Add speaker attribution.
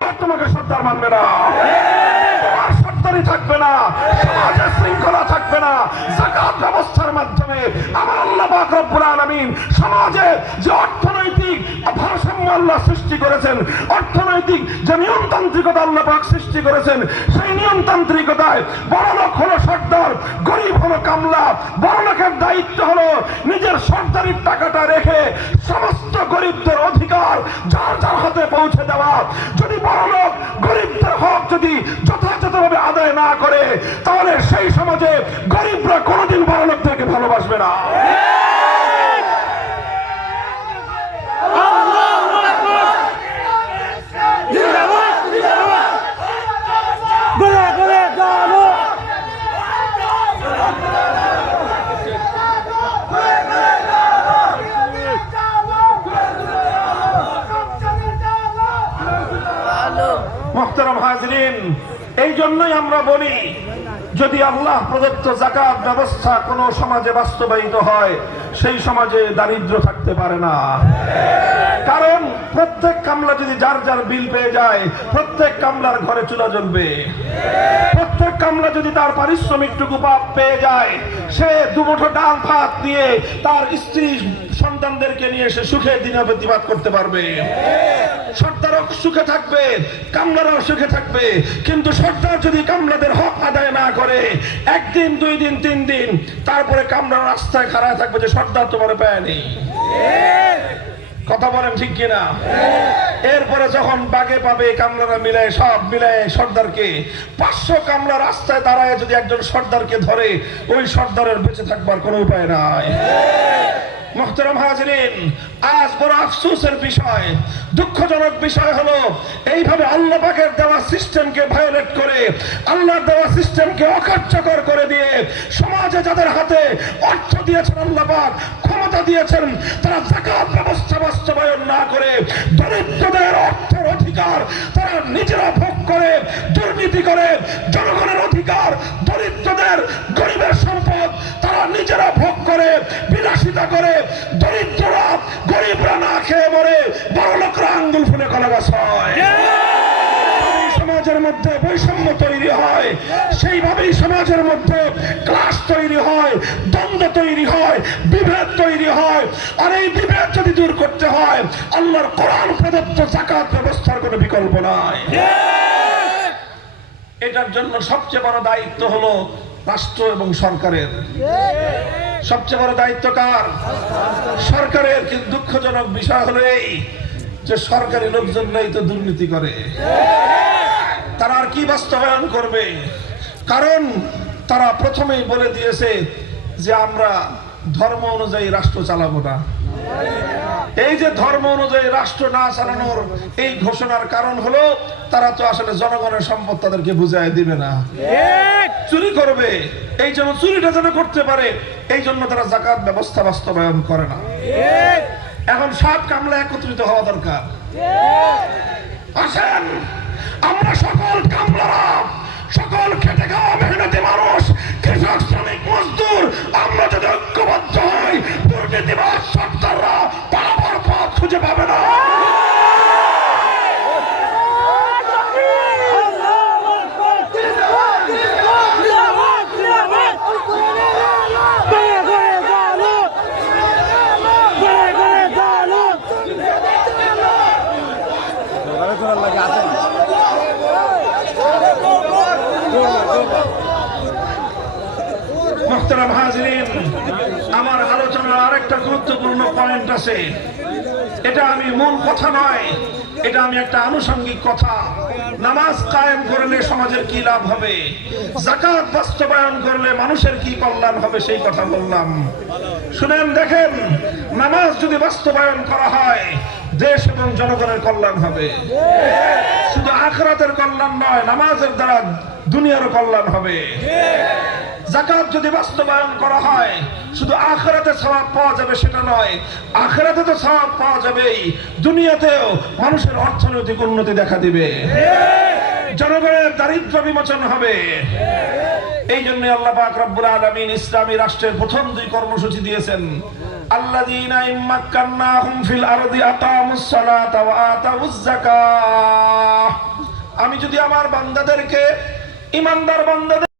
Speaker 1: তোমাকে সর্দার মানবে না। তোমার সর্দারি থাকবে না সমাজে শৃঙ্খলা থাকবে না, জাকাত ব্যবস্থার মাধ্যমে আমার আল্লাহ পাক রব্বুল আলামিন সমাজে যে অর্থনৈতিক ভারসাম্য আল্লাহ সৃষ্টি করেছেন, অর্থনৈতিক যে নিয়মতান্ত্রিকতা আল্লাহ পাক সৃষ্টি করেছেন, সেই নিয়মতান্ত্রিকতায় বড় লোক হলো সর্দার, গরিব হলো কামলা, বড় লোকের দায়িত্ব হলো নিজের সর্দারির টাকাটা রেখে সমস্ত গরিবদের অধিকার, যার যার পৌঁছে দেওয়া। যদি বড় লোক গরিবদের হক যদি যথাযথভাবে আদায় না করে, তাহলে সেই সমাজে গরিবরা কোনোদিন বড় লোকদেরকে ভালোবাসবে না। মোহতারাম হাজরিন, এই জন্যই আমরা বলি, যদি আল্লাহ প্রদত্ত জাকাত ব্যবস্থা কোনো সমাজে বাস্তবায়িত হয়, সেই সমাজে দারিদ্র থাকতে পারে না। কারণ প্রত্যেক কামলা যদি যার যার বিল পেয়ে যায়, প্রত্যেক কামলার ঘরে চুলা জ্বলবে। প্রত্যেক কামলা যদি তার পারিশ্রমিকটুকু পাপ পেয়ে যায়, সে দুমুঠো ডাল ভাত দিয়ে তার স্ত্রী সন্তানদেরকে নিয়ে সে সুখে দিনে প্রতিবাদ করতে পারবে। সর্দারও সুখে থাকবে, কামলারাও সুখে থাকবে, কিন্তু সর্দার যদি কামলাদের হক আদায় না করে, একদিন, দুই দিন, তিন দিন, তারপরে কামলার রাস্তায় খাড়ায় থাকবে যে সর্দার তোমার পায়নি কথা বলেন ঠিক কিনা? এরপরে যখন বাগে পাবে কামলারা মিলায় সব মিলায় সর্দারকে, পাঁচশো কামলা রাস্তায় দাঁড়ায় যদি একজন সর্দারকে ধরে, ওই সর্দারের বেঁচে থাকবার কোনো উপায় নাই। আজ বড় আফসোসের বিষয়, দুঃখজনক বিষয় হলো, এইভাবে আল্লাহ পাকের দেওয়া সিস্টেমকে ভায়োলেট করে, আল্লাহর দেওয়া সিস্টেমকে অকার্যকর করে দিয়ে সমাজে যাদের হাতে অর্থ দিয়েছেন আল্লাহ পাক, ক্ষমতা দিয়েছেন, তারা জাকাত ব্যবস্থা বাস্তবায়ন না করে, দরিদ্রদের অর্থের অধিকার তারা নিজেরা ভোগ করে, দুর্নীতি করে, জনগণের অধিকার, দরিদ্রদের গরিবের সম্পদ তারা নিজেরা ভোগ করে বিলাসিতা করে দরিদ্ররা গরিবরা না খেয়ে মরে বড় লোকরা আঙ্গুল ফুলে কলা হয় সমাজের মধ্যে বৈষম্য তৈরি হয়। সেইভাবেই সমাজের মধ্যে ক্লাস তৈরি হয় দ্বন্দ্ব তৈরি হয় বিভেদ তৈরি হয়। আর এই বিভেদ যদি দূর করতে হয় আল্লাহর কোরআন প্রদত্ত জাকাত ব্যবস্থার কোনো বিকল্প নাই। এটার জন্য সবচেয়ে বড় দায়িত্ব হলো রাষ্ট্র এবং সরকারের। সবচেয়ে বড় দায়িত্ব কার? সরকারের কিন্তু দুঃখজনক বিষয় হলো এই যে সরকারি লোকজন নেই তো দুর্নীতি করে। তারা আর কি বাস্তবায়ন করবে? কারণ তারা প্রথমেই বলে দিয়েছে যে আমরা ধর্ম অনুযায়ী রাষ্ট্র চালাবো না। এই যে ধর্ম অনুযায়ী রাষ্ট্র না চালানোর এই ঘোষণার কারণ হলো তারা তো আসলে জনগণের সম্পদ তাদেরকে বুঝায় দিবে না। চুরি করবে। এই জন্য চুরিটা যেন করতে পারে এই জন্য তারা জাকাত ব্যবস্থা বাস্তবায়ন করে না। এখন সব কামলা একত্রিত হওয়া দরকার। আসেন, আমরা সকল কামলারা, সকল খেটে খাওয়া মেহনতি মানুষ, কৃষক, শ্রমিক, মজদুর, আমরা যদি ঐক্যবদ্ধ হই দুর্নীতিবাদ সর্দাররা পালাবার পথ খুঁজে পাবে না
Speaker 2: বলে বলে জানো বলে বলে জানো
Speaker 1: মোহতারাম হাজরিন, আমার আলোচনার আরেকটা গুরুত্বপূর্ণ পয়েন্ট আছে। এটা আমি মূল কথা নয়, এটা আমি একটা আনুষঙ্গিক কথা। নামাজ কায়েম করলে সমাজের কি লাভ হবে? জাকাত বাস্তবায়ন করলে মানুষের কি কল্যাণ হবে সেই কথা বললাম। শুনেন, দেখেন, নামাজ যদি বাস্তবায়ন করা হয় দেশ এবং জনগণের কল্যাণ হবে। শুধু আখরাতের কল্যাণ নয়, নামাজের দ্বারা দুনিয়ারও কল্যাণ হবে। জাকাত যদি বাস্তবায়ন করা হয়, শুধু আখেরাতে সওয়াব পাওয়া যাবে সেটা নয়। আখেরাতে তো সওয়াব পাওয়া যাবেই। দুনিয়াতেও মানুষের অর্থনৈতিক উন্নতি দেখা দিবে। জনগণের দারিদ্র বিমোচন হবে। এই জন্য আল্লাহ পাক রব্বুল আলামিন ইসলামী রাষ্ট্রের প্রথম দুই কর্মসূচি দিয়েছেন। আল্লাযীনা ইম্মাক্কান্নাহুম في আরদি আকামুস সালাতা ওয়া আতাউজ আমি যদি আমার বান্দাদেরকে ইমানদার বান্দাদের